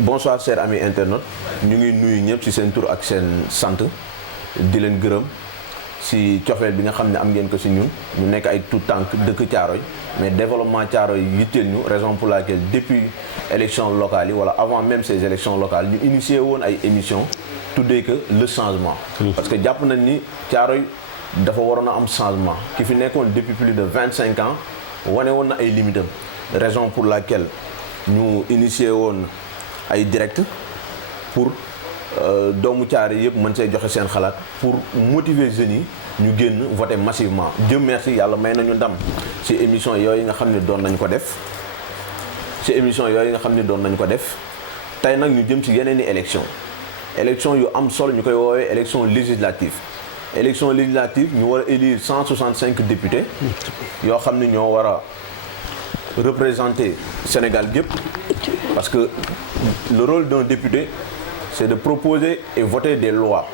bonsoir chers amis internautes ñu ngi nuyu ñëpp ci seen tur ak seen sant di leen gërëm ci cofeel bi nga xam ne am ngeen ko ci ñun ñu nekk ay tout tànk dëkk Thiaroye mais développement Thiaroye yitteel ñu raison pour laquelle depuis élections locales yi wala avant même ces élections locales ñu initié woon ay émissions tuddee que le changement. parce que jàpp nañ ni Thiaroye dafa waroon a am changement ki fi nekkoon depuis plus de 25 ans wane woon na ay limitam raison pour laquelle ñu initié woon ay direct pour doomu Thiaroye yëpp mën see joxe seen xalaat pour motiver jeunes yi ñu génn voter massivement Dieu merci yàlla may nañu ndam ci émission yooyu nga xam ne doon nañu ko def tey nag ñu jëm ci yeneen i élection yu am solo ñu koy woowee élection législative ñu war a élire 165 députés yoo xam ne ñoo war a représenter Sénégal gépp parce que le rôle d'un député c'est de proposer et voter des lois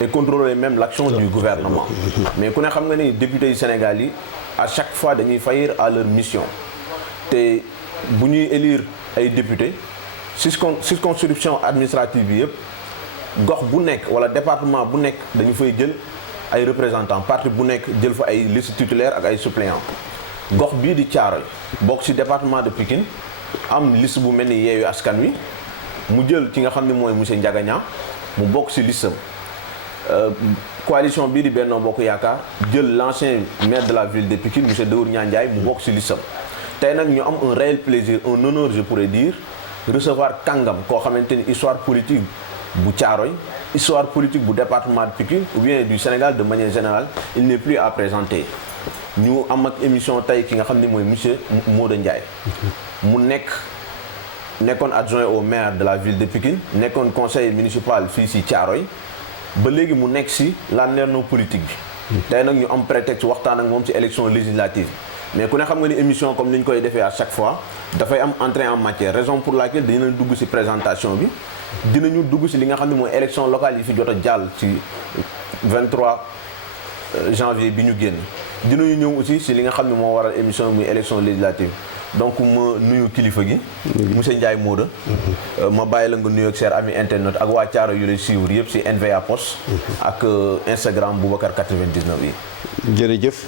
et contrôler même l'action du gouvernement mais ku ne xam nga ni députés yi Sénégal yi à chaque fois dañuy faillir à leur mission te bu ñuy élire ay députés circonscription administrative bi yëpp gox bu nekk wala département bu nekk dañu fay jël ay représentants parti bu nekk jël fa ay liste titulaire ak ay suppléants gox bii di Thiaroye bokk ci département de Pikine am liste bu mel ni Yewwi Askan Wi mu jël ki nga xam ne mooy monsieur Ndiaga Niang mu bokk ci listam coalition bii di Benno Bokk Yaakaar jël l'ancien maire de la ville de Pikine monsieur Daour Niang Ndiaye mu bokk ci listam tey nag ñu am un réel plaisir un honneur je pourrais dire recevoir kàngam koo xamante ni histoire politique bu Thiaroye histoire politique bu département de Pikine ou bien du Sénégal de manière générale il n'est plus à présenter ñu am ak émission tey ki nga xam ne mooy monsieur Moda Ndiaye mu nekkoon adjoint au maire de la ville de Pikine nekkoon conseiller municipal fii ci Thiaroye ba léegi mu nekk ci landerneau politique bi tey nag ñu am prétexte waxtaan ak moom ci élection législative mais ku ne xam nga ni émission comme ni ñu koy defee à chaque fois dafay am entrée en matière raison pour laquelle dinañ dugg ci présentation bi dinañu dugg ci li nga xam ne mooy élection locale yi fi jot a jàll ci 23 janvier bi ñu génn dinañu ñëw aussi ci li nga xam ne moo waral émission muy élection législative donc ma nuyu kilifa gi monsieur Ndiaye Moda ma bàyyi la nga nuyu ak chers amis internet ak waa Thiaroye yu lay suivre yëpp ci NVA Post ak Instagram Boubacar 99 yi jërëjëf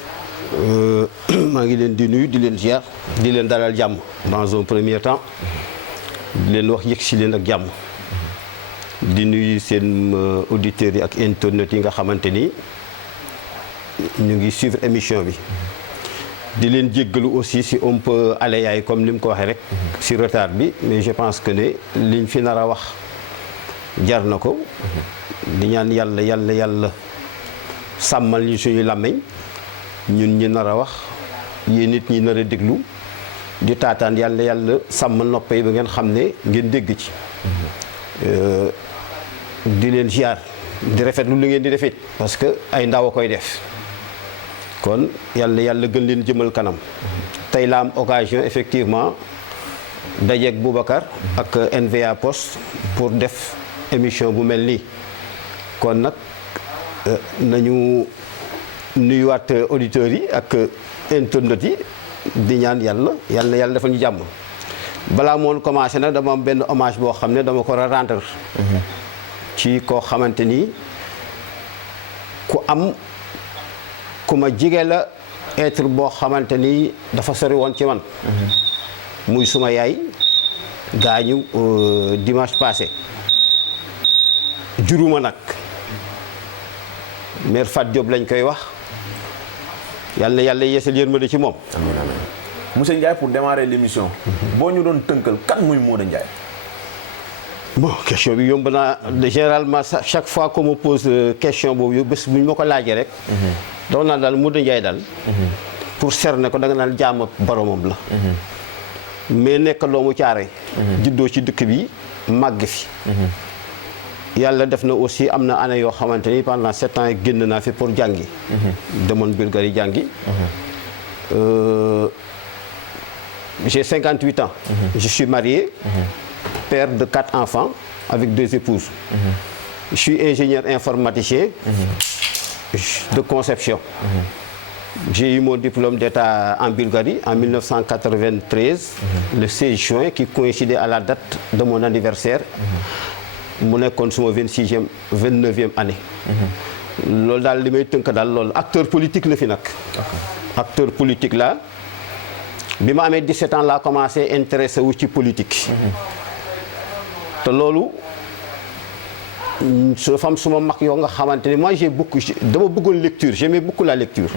maa ngi leen di nuyu di leen ziar di leen dalal jàmm dans un premier temps di leen wax yëg si leen ak jàmm di nuyu seen auditeurs yi ak internautes yi nga xamante ni ñu ngi suivre émission bi di leen jéggalu aussi si un peu aléa yi comme ni mu ko waxee rek si retard bi mais je pense que ne liñ fi nar a wax jar na ko di ñaan yàlla sàmmal ñu suñu làmmiñ ñun ñi nar a wax yéen nit ñi nar a déglu di taataan yàlla sàmm nopp yi ba ngeen xam ne ngeen dégg ci di leen ziar di rafetlu lu ngeen di defit parce que ay ndaw a koy def kon yàlla gën leen jëmal kanam tey la am occasion effectivement dajeeg Boubacar ak NVA Post pour def émission bu mel nii kon nag nañu nuyuwaat auditeurs yi ak internautes yi di ñaan yàlla defal ñu jàmm balaa moon commencé nag dama am benn hommage boo xam ne dama ko rendre ci koo xamante ni ku ma jige la être boo xamante ni dafa sori woon ci man muy suma yaay gaañu dimanche passé juruma nag mère Fat Diop lañ koy wax yàlla yeesal yërmande ci moom. amiin amiin monsieur Ndiaye pour démarrer l'émission boo ñu doon tënkal kan muy Moda Ndiaye. bon question bi yomb naa généralement chaque fois qu'on me pose question boobu bés bu ñu ma ko laajee rek. doon naa daal Moda Ndiaye daal. pour cerner ko da nga naan jaam ak boromam la. mais nekk doomu Thiaroye. juddoo ci dëkk bi màgg fi. yàlla def na aussi am na année yoo xamante ni pendant 7 ans génn naa fi pour jàngi. demoon Bulgarie jàngi. J'ai 58 ans. Je suis marié, père de 4 enfants avec 2 épouses. Je suis ingénieur informaticien de conception. J'ai eu mon diplôme d'état en Bulgarie en 1993, le 16 juin, qui coïncidait à la date de mon anniversaire. mu nekkoon suma 29e année. loolu daal li may tënk daal loolu acteur politique la fi nag. acteur politique la bi ma amee 17 ans laa commencé intéressé wu ci politique. te loolu su dafa am suma mag yoo nga xamante ne moi dama bëggoon lecture j'aimais beaucoup la lecture.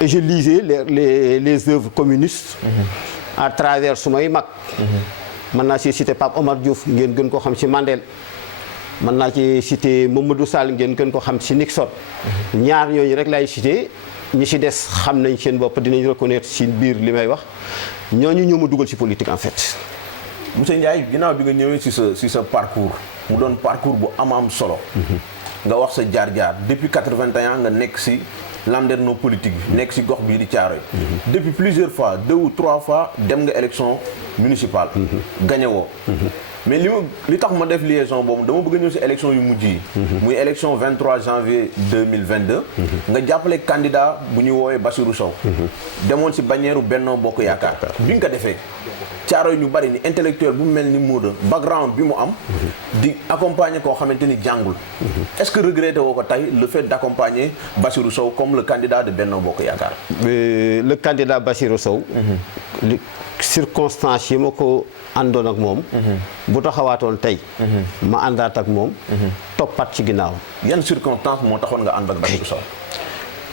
et je lisais les œuvres communistes. à travers sumay mag. mën naa ci citer Pape Omar Diouf ngeen gën ko xam ci Mandel. mën naa ci citer Mamadou Sall ngeen gën ko xam ci Nixon. ñaar ñooñu rek laay citer ñi ci des xam nañ seen bopp dinañ reconnaître ci biir li may wax ñooñu ñoo ma dugal ci politique en fait. monsieur Ndiaye ginnaaw bi nga ñëwee ci sa parcours mu doon parcours bu am solo. nga wax sa jaar-jaar depuis 81 nga nekk ci landerneau politique bi nekk ci gox bii di Thiaroye. depuis plusieurs fois 2 ou 3 fois dem nga élection municipale. gagné woo. mais li tax ma def liaison boobu dama bëgg ñëw ci élection yu mujj yi. muy élection 23 janvier 2022. nga jàppale candidat bu ñu woowee Bassirou Sow. demoon ci bannière Benno Bokk Yaakaar. bi nga ko defee Thiaroye ñu bari ni intellectuel bu mel ni Modou background bi mu am. di accompagner koo xamante ni jàngul. est-ce que regretté woo ko tey le fait d'accompagner Bassirou Sow comme le candidat de Benno Bokk Yaakaar. le candidat Bassirou Sow. li circonstances yi ma ko àndoon ak moom. bu taxawaatoon tey. ma àndaat ak moom. toppat ci ginnaaw. yan circonstances moo taxoon nga ànd ak Bassirou Sow.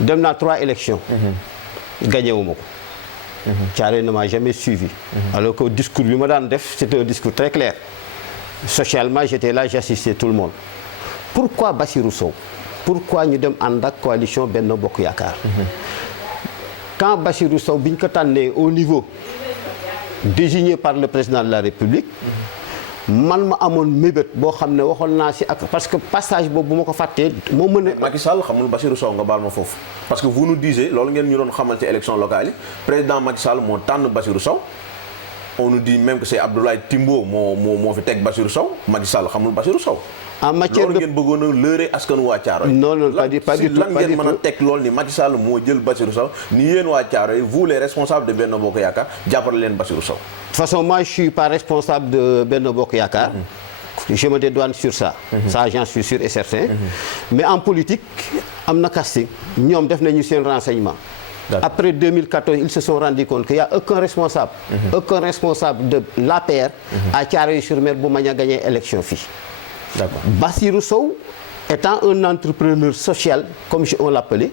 dem naa 3 élections. gagné wu ma ko. Thiaroye ne m'a jamais suivi. alors que discours bi ma daan def c'était un discours très clair. socialement j'étais là j'assistais tout le monde. pourquoi Bassirou Sow. pourquoi ñu dem ànd ak coalition Benno Bokk Yaakaar. quand Bassirou Sow bi ñu ko tànnee au niveau désigné par le président de la République. man ma amoon mébét boo xam ne waxoon naa ci ak parce que passage boobu bu ma ko fàttee moo mën a. Macky Sall xamul Bassirou Sow nga baal ma foofu parce que vous nous disiez loolu ngeen ñu doon xamal ci élection locale yi président Macky Sall moo tànn Bassirou Sow on nous dit même que c'est Abdoulaye Timbo moo fi teg Bassirou Sow Macky Sall xamul Bassirou Sow. en matière de loolu ngeen bëggoon a lëre askanu waa Thiaroye. non pas du tout lan ngeen mën a teg loolu ni Macky Sall moo jël Bassirou Sow ni yéen waa Thiaroye vous les responsables de Benno Bokk Yaakaar jàppale leen Bassirou Sow. De toute façon moi je suis pas responsable de Benno Bokk Yaakaar. je me dédouane sur ça. ça j'en suis sûr et certain. mais en politique am na casting ñoom def nañu seen renseignement. après 2014 ils se sont rendus compte qu'il y a aucun responsable. aucun responsable de l'APR. à Thiaroye-sur-Mer bu mañ a gagné élection fii. d'accord Bassirou Sow étant un entrepreneur social comme on l'appelait.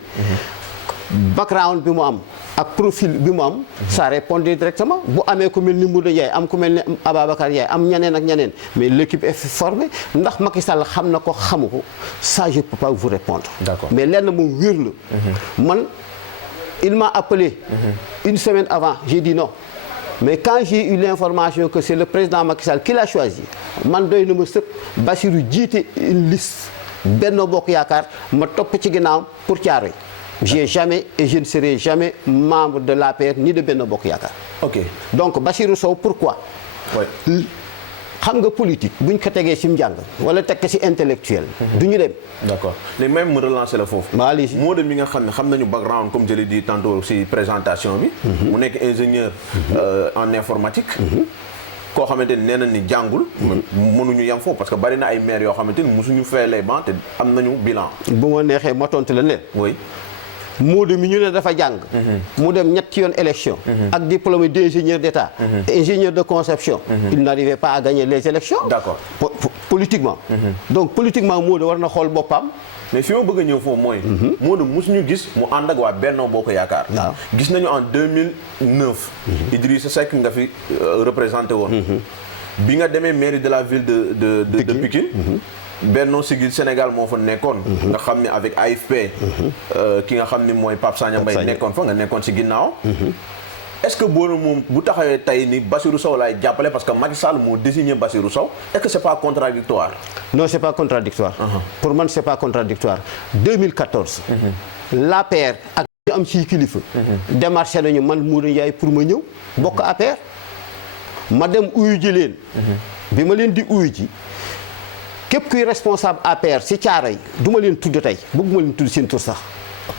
background bi mu am ak profil bi mu am. ça répondait directement bu amee ku mel ni Modou Ndiaye am ku mel ni Ababacar Ndiaye am ñeneen ak ñeneen mais l'équipe est formée ndax Macky Sall xam na ko xamu ko ça je peux pas vous répondre. D'accord. mais lenn moom wér na. man il m'a appelé. une semaine avant j'ai dit non. mais quand j'ai eu l'information que c'est le président Macky Sall qui l'a choisi man doy na ma sëkk Bassirou jiite une liste Benno Bokk Yaakaar ma topp ci ginnaawam pour Thiaroye. j'ai jamais et je ne serai jamais membre de l'APR ni de Benno Bokk Yaakaar. ok donc Bassirou Sow pourquoi. oui. xam nga politique buñ ko tegee ci njàng wala teg ko ci intellectuel. du ñu dem. d'accord léegi même me relancer la foofu. moo de mi nga xam ne xam nañu background comme je l'ai dit tantôt ci présentation bi. mu nekk ingénieur en informatique. koo xamante ni nee na ni jàngul. mënuñu yem foofu parce que bari na ay maires yoo xamante ni mosuñu fay les bancs te am nañu bilan. bu ma neexee ma tontu la ne. oui. Modou mi ñu ne dafa jàng. mu dem ñetti yoon élection. ak diplôme d'ingénieur d'État. ingénieur de conception. il n'arrivait pas à gagner les élections. d'accord politiquement. donc politiquement Modou war na xool boppam. mais fi ma bëgg a ñëw foofu mooy. Modou mosuñu gis mu ànd ak waa Benno Bokk Yaakaar. waaw gis nañu en 2009. Idrissa Seck nga fi représenté woon. bi nga demee mairie de la ville de Pikine. Benno Siggil Sénégal moo fa nekkoon. nga xam ne avec AFP. ki nga xam ni mooy Pape Sagna Mbaye nekkoon fa nga nekkoon ci ginnaaw. est-ce que boo moom bu taxawee tey ni Bassirou Sow laay jàppale parce que Macky Sall moo désigné Bassirou Sow est-ce que c'est pas contradictoire. non c'est pas contradictoire. pour man c'est pas contradictoire 2014. l'APR ak ñu am ci kilifa. démarché nañu man Modou Ndiaye pour ma ñëw bokk APR. ma dem uyu ji leen. bi ma leen di uyu ji. képp kuy responsable APR ci Thiaroye du ma leen tudd tey bëgguma leen tudd seen tur sax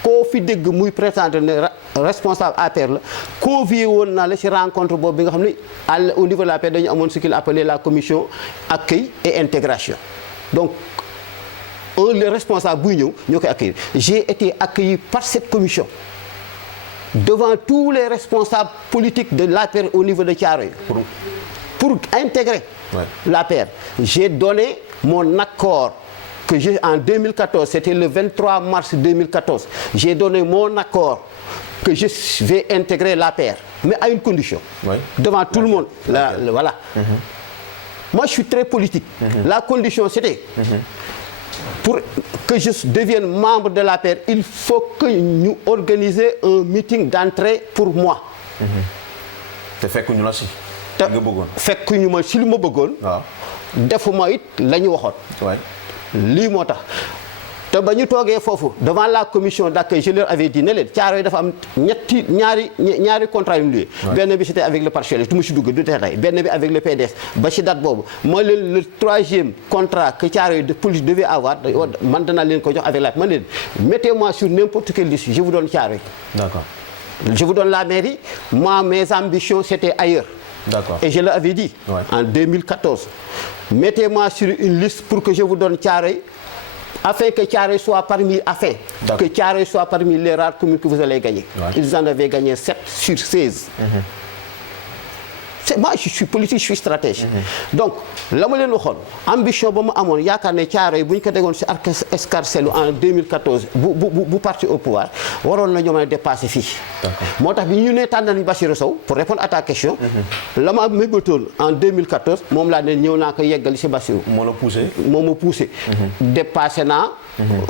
koo fi dégg muy prétendre ne responsable APR la convié woon naa la ci rencontre boobu bi nga xam ne au niveau de l'APR dañu amoon ce qu'il appelait la commission accueil et intégration donc le responsable buy ñëw ñoo koy accueillir. J'ai été accueilli par cette commission devant tous les responsables politiques de l'APR au niveau de Thiaroye pour intégrer l'APR. J'ai donné mon accord que j'ai en 2014, c'était le 23 mars 2014. J'ai donné mon accord que je vais intégrer l'APR, mais à une condition, devant tout le monde. Voilà. Moi, je suis très politique. La condition, c'était pour que je devienne membre de l'APR, il faut que nous organisions un meeting d'entrée pour moi. te fekk ñu la si. te fekk ñu ma si lu ma bëggoon. waaw defuma it la ñu waxoon. lii moo tax te ba ñu toogee foofu devant la commission d'accueil je leur avais dit ne leen Thiaroye dafa am ñaari contrat yu mu luwee. benn bi c'était avec le parti socialiste du ma si dugg du tey benn bi avec le PDS ba ci date boobu ma leen le troisième contrat que Thiaroye de police devait avoir man danaa leen ko jox avec la man leen mettez-moi sur n'importe quelle liste je vous donne Thiaroye. D'accord. Je vous donne la mairie. Moi, mes ambitions, c'était ailleurs. D'accord. Et je l'avais dit en 2014. Mettez-moi sur une liste pour que je vous donne Thiaroye, afin que Thiaroye soit parmi les rares communes que vous allez gagner. Ils en avaient gagné 7 sur 16. Moi, je suis politique, je suis stratège. Donc, la ma leen waxoon ambition ba mu amoon yaakaar ne Thiaroye bu ñu ko tegoon si escarcelle en 2014 bu parti au pouvoir waroon na ñoo mën a dépasser fii. moo tax bi ñu nee tànn nañu Bassirou Sow pour répondre à ta question. la ma mébatoon en 2014 moom laa ne ñëw naa ko yeggali si Bassirou. moo la poussé. moo ma poussé. dépassé naa.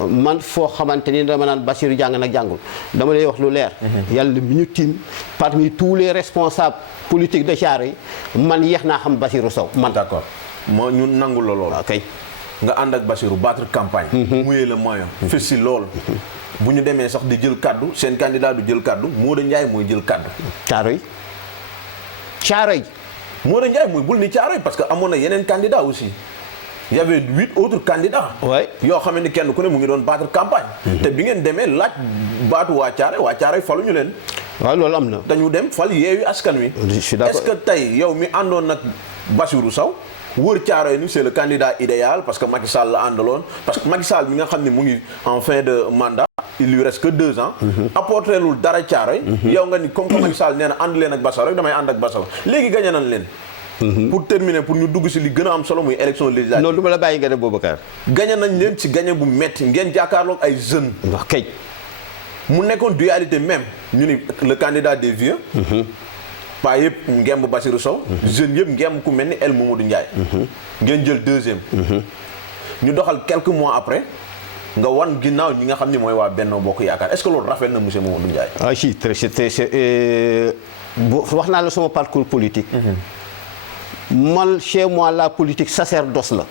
man foo xamante ni dama naan Bassirou jàng nag jàngul dama lay wax lu leer. yàlla mi ñu tiim parmi tous les responsables politiques de Thiaroye man yéex naa xam Bassirou Sow man. D'accord moo ñu nangul la lool. ok nga ànd ak Bassirou battre campagne. muyee le maillot. fës si lool. bu ñu demee sax di jël kaddu seen candidat du jël kaddu Modou Ndiaye mooy jël kaddu. Thiaroye. Modou Ndiaye mooy bul ni Thiaroye parce que amoon na yeneen candidat aussi. Il y avait 8 autres candidats. yoo xam ne kenn ku ne mu ngi doon battre campagne. te bi ngeen demee laaj baatu waa Thiaroye faluñu leen. waaw loolu am na. dañu dem fal Yewwi Askan Wi. je suis d'accord. est-ce que tey yow mi àndoon nag Bassirou Sow wër Thiaroye ni c'est le candidat idéal parce que Macky Sall la àndaloon parce que Macky Sall mi nga xam ne mu ngi en fin de mandat. il lui reste que 2 ans. apporté lul dara Thiaroye. yow nga ni comme que Macky Sall nee na ànd leen ak Bassirou rek damay ànd ak Bassirou léegi gagné nañ leen. pour terminer pour ñu dugg si li gën a am solo muy élection législative. non du ma la bàyyi nga def Boubacar. gagné nañ leen ci gagné bu metti ngeen jàkkaarloog ay jeunes. wax kay. mu nekkoon dualité même ñu ni le candidat des vieux. pas yëpp ngemb Bassirou Sow. jeunes yëpp ngemb ku mel ni El Mamadou Ndiaye. ngeen jël 2e. ñu doxal quelques mois après nga wan ginnaaw ñi nga xam ni mooy waa Benno Bokk Yaakaar est-ce que loolu rafet na monsieur Mamadou Ndiaye. ah si très wax naa la sama parcours politique. man chez moi la politique sacerdoce la.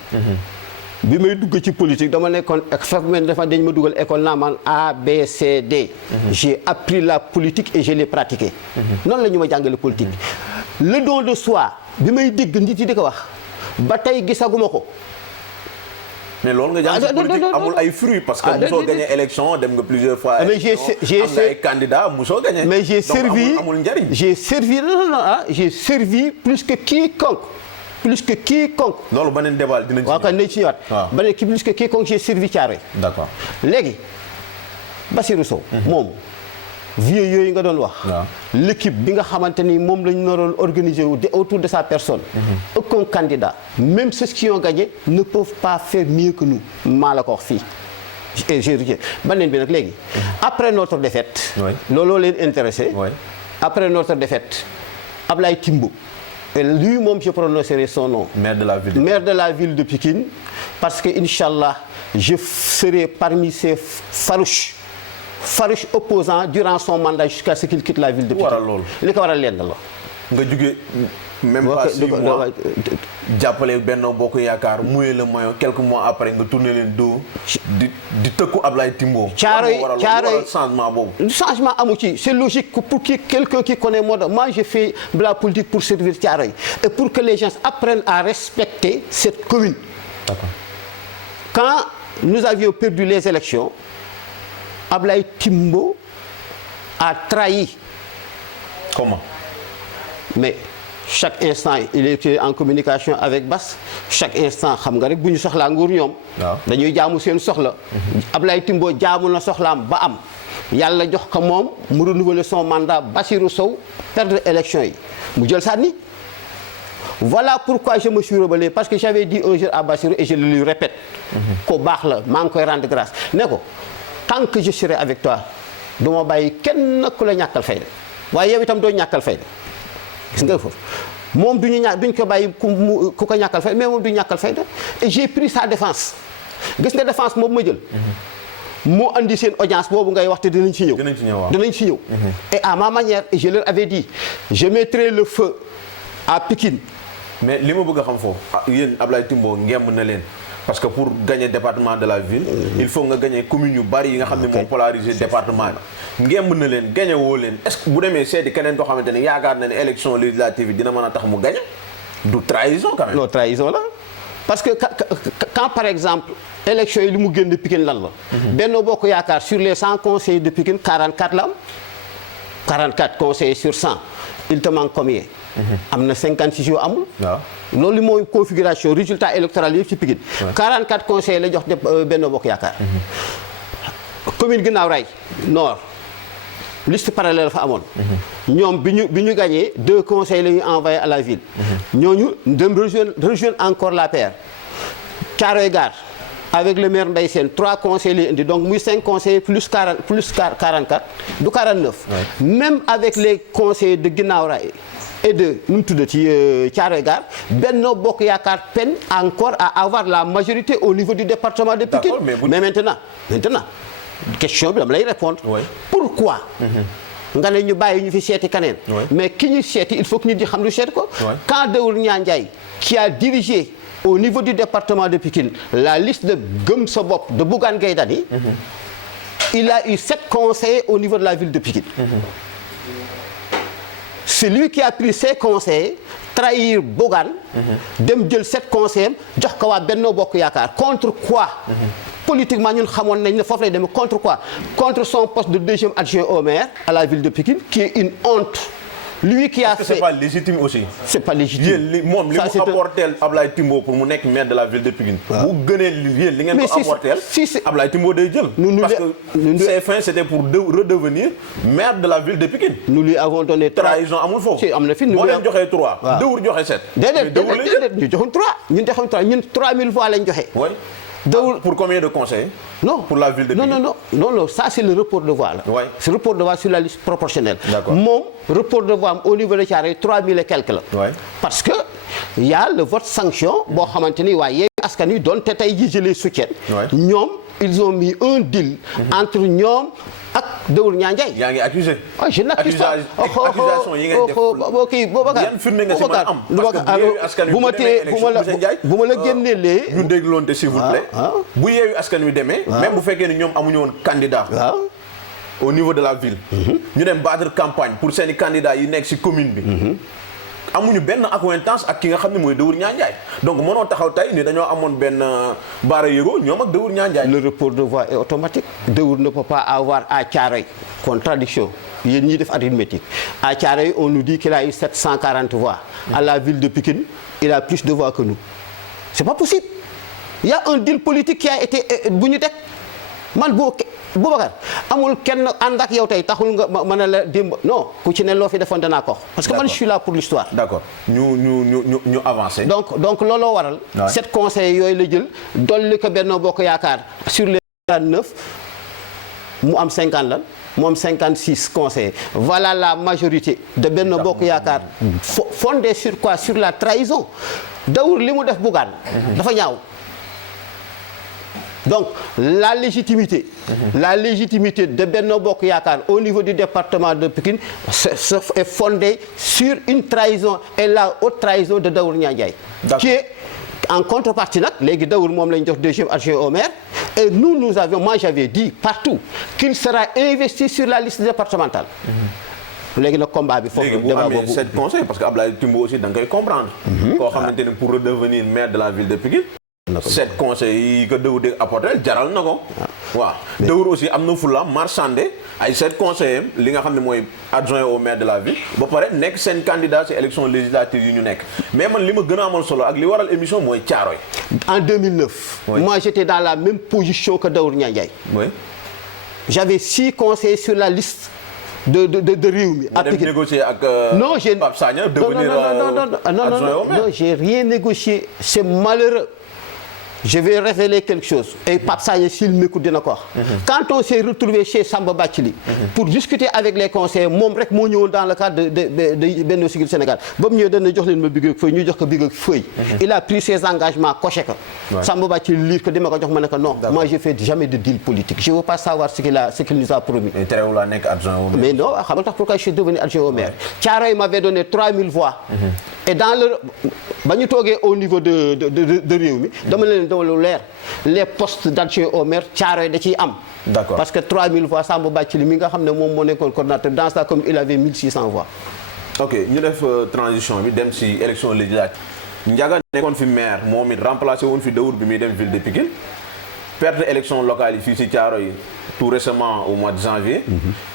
bi may dugg ci politique dama nekkoon fekk mel dafa dañ ma dugal école naa man A B C D. J'ai appris la politique et je l'ai pratiquée. noonu la ñu ma jàngale politique. le don de soi bi may dégg nit yi di ko wax ba tey gisaguma ko. mais loolu nga jàng ci politique amul ay fruits parce que musoo gagné élection dem nga plusieurs fois. mais j'ai am nga ay candidats musoo gagné. mais j'ai servi amul njariñ. j'ai servi plus que quiconque. loolu beneen débat dinañ ci. waaw kon nañ ci ñëwaat. waaw beneen plus que quiconque j'ai servi Thiaroye. d'accord léegi Bassirou Sow. moom vieux yooyu nga doon wax. l'équipe bi nga xamante ni moom lañu naroon organiser wu autour de sa personne. aucun candidat même ceux qui ont gagné ne peuvent pas faire mieux que nous maa la ko wax fii. et j'ai retiré beneen bi nag léegi. après notre défaite. looloo leen intéressé. après notre défaite Ablaye Timbo. et lui moom je prononcerai son nom. maire de la ville de Pikine parce que inchallah je serai parmi ces farouches opposants durant son mandat jusqu'à ce qu'il quitte la ville de Pikine. waral loolu li ko waral lenn la. nga jóge même pas 6 mois jàppale Benno Bokk Yaakaar mouiller le maillot quelques mois après nga tourner leen dos di tëkku Ablaye Timbo. Thiaroye changement boobu. changement amu ci c'est logique pour quelqu'un qui connaît moi j'ai fait de la politique pour servir Thiaroye et pour que les gens apprennent à respecter cette commune. D'accord. Quand nous avions perdu les élections Ablaye Timbo a trahi. Comment? Mais chaque instant il était en communication avec Bass, chaque instant xam nga rek bu ñu soxlaa nguur ñoom. dañuy jaamu seen soxla. Ablaye Timbo jaamu na soxlaam ba am. yàlla jox ko moom mu renouveler son mandat Bassirou Sow perdre élection yi mu jël sànni. Voilà pourquoi je me suis rebellé parce que j'avais dit un jour à Bassirou et je le lui répète. ko baax la maa ngi koy rendre grâce ne ko tant que je serai avec toi du ma bàyyi kenn ku la ñàkkal fayda waaye yow itam doo ñàkkal fayda gis nga foofu moom duñu ko bàyyi ku ko ñàkkal fayda mais moom du ñàkkal fayda et j'ai pris sa défense gis nga défense moom ma jël. moo andi seen audience boobu ngay wax te dinañ ci ñëw. dinañ ci ñëw et à ma manière et je leur avais dit je mettrai le feu à Pikine. mais li ma bëgg a xam foofu yéen Ablaye Timbo ngemb na leen parce que pour gagner département de la ville il faut nga gagner commune yu bari yi nga xam ne moo polariser département bi ngemb na leen gagné woo leen est-ce que bu demee seeti keneen koo xamante ne yaakaar na ne élection législative yi dina mën a tax mu gagné du trahison quand même. non trahison la parce que quand par exemple élection yi li mu génn Pikine lan la. Benno Bokk Yaakaar sur les 100 conseillers de Pikine 44 la am 44 conseillers sur 100 il te manque combien. am na 56 yoo amul. waaw loolu mooy configuration résultat électoral yëpp ci Pikine. 44 conseillers la jox Benno Bokk Yaakaar. commune Guinaw Rail Nord liste parallèle fa amoon. ñoom bi ñu gagné 2 conseillers la ñu envoyé à la ville. ñooñu dem rejoindre encore l'APR. Thiaroye Gare avec le maire Mbaye Sène 3 conseillers la indi donc muy 5 conseillers plus 44 du 49. Même avec les conseillers de Guinaw Rail et de nu mu tuddati Thiaroye Gare Benno Bokk Yaakaar peine encore à avoir la majorité au niveau du département de Pikine. Mais maintenant question bi dama lay répondre. Pourquoi. nga ne ñu bàyyi ñu fi seeti kaneen. mais ki ñu seeti il faut que ñu di xam lu seeti ko. quand Daour Niang Ndiaye qui a dirigé au niveau du département de Pikine la liste de Gëm Sa Bopp de Bougane Gueye Dany. il a eu 7 conseillers au niveau de la ville de Pikine. C'est lui qui a pris ses conseillers trahir Bougane. dem jël 7 conseillers jox ko waa Benno Bokk Yaakaar contre quoi. Politiquement ñun xamoon nañ ne foofu lay demee contre quoi contre son poste de deuxième adjoint au maire à la ville de Pikine qui est une honte. Lui qui a fait c'est pas légitime aussi. C'est pas légitime. yéen moom li mu apporteel Ablaye Timbo pour mu nekk maire de la ville de Pikine. bu gënee yéen li ngeen ko apporteel. Ablaye Timbo day jël. parce que ses fins c'était pour redevenir maire de la ville de Pikine. nous lui avons donné 3 trahison amul foofu. am na fi boo leen joxee 3. waaw Daour joxe 7. déedéet ñu joxoon 3 ñun 3000 voix lañ joxe. oui. Daour pour combien de conseils? Non. Pour la ville de Pikine? Non, ça c'est le report de voix là. Oui. C'est le report de voix sur la liste proportionnelle. D'accord. Mon report de voix au niveau de Thiaroye 3000 et quelques là. Oui. Parce que il y a le vote sanction boo xamante ni waa Yewwi Askan Wi doon te tey jii je les soutiens. ñoom ils ont mis un deal. entre ñoom ak Daour Niang Ndiaye. yaa ngi accusé. ah je n'accuse pas. accusation yi ngeen def. kii Boubacar yan firnde nga si mën a am. parce que Yewwi Askan Wi bu ma la génneelee. ñu dégloon te s'il vous plaît. bu Yewwi Askan Wi demee. même bu fekkee ni ñoom amuñu woon candidat. au niveau de la ville. ñu dem battre campagne pour seeni candidats yi nekk ci commune bi. amuñu benn accointance ak ki nga xam ne mooy Daour Niang Ndiaye donc mënoo taxaw tey ni dañoo amoon benn baara yëgoo ñoom ak Daour Niang Ndiaye. Le report de voix est automatique. Daour ne peut pas avoir à Thiaroye contradiction yéen ñiy def arithmétique à Thiaroye on nous dit qu'il a eu 740 voix. À la ville de Pikine il a plus de voix que nous. C'est pas possible. Il y a un deal politique qui a été bu ñu teg man Boubacar amul kenn ànd ak yow tey taxul nga mën a la démb non ku ci ne loo fi defoon danaa ko parce que man je suis là pour l'histoire. D'accord ñu avancer. donc looloo waral. 7 conseillers yooyu la jël dolli ko Benno Bokk Yaakaar sur les 49 mu am 50 lan mu am 56 conseillers voilà la majorité de Benno Bokk Yaakaar fondée sur quoi sur la trahison Daour li mu def Bougane dafa ñaaw. Donc la légitimité de Benno Bokk Yaakaar au niveau du département de Pikine est fondée sur une trahison et la haute trahison de Daour Niang Ndiaye qui est en contrepartie nag léegi Daour moom lañ jox deuxième adjoint au maire et moi j'avais dit partout qu'il sera investi sur la liste départementale. léegi nag combat bi foofu débat boobu 7 conseils parce que Ablaye Timbo aussi da nga koy comprendre. koo xamante ne pour redevenir maire de la ville de Pikine 7 conseils yi que Dëwur di apporté jaral na ko. waaw Dëwur aussi am na fulla marchandé ay 7 conseillers li nga xam ne mooy adjoint au maire de la ville ba pare nekk seen candidat ci élection législative yi ñu nekk mais man li ma gën a amal solo ak li waral émission mooy Thiaroye. En 2009. Oui. Moi j'étais dans la même position que Daour Ndiaye. oui. J'avais 6 conseillers sur la liste de Rewmi. nga dem négocier ak. Non, j'ai Pape Sagna devenir adjoint au maire. non, j'ai rien négocié. C'est malheureux. Je vais révéler quelque chose. Et Pape Sagna, s'il m'écoute, dina ko wax. Quand on s'est retrouvé chez Samba Bathily pour discuter avec les conseillers, moom rek moo ñëwoon dans le cadre de Benno Siggil Sénégal. ba mu ñëwee dana jox leen ma big ak feuille ñu jox ko big ak feuille. Il a pris ses engagements coché ko. Samba Bathily lire que dima ko jox ma ne ko non. Moi je fais jamais de deal politique. Je veux pas savoir ce qu'il nous a promis. mais terewul laa nekk adjoint au maire. Mais non, xam nga tax pourquoi je suis devenu adjoint au maire. Thiaroye m'avait donné 3000 voix. Et dans le ba ñu toogee au niveau de Rewmi dama leen doon lu leer les postes d'adjoint au maire Thiaroye da ciy am. D'accord. Parce que 3000 voix Samba Bathily mi nga xam ne moom moo nekkoon coordonnateur dans sa commune il avait 1600 voix. ok ñu def transition bi dem ci élection législative. Ndiaga nekkoon fi maire moom it remplacé woon fi Dëwur bi muy dem ville de Pikine perte élection locale yi fii ci Thiaroye tout récemment au mois de janvier.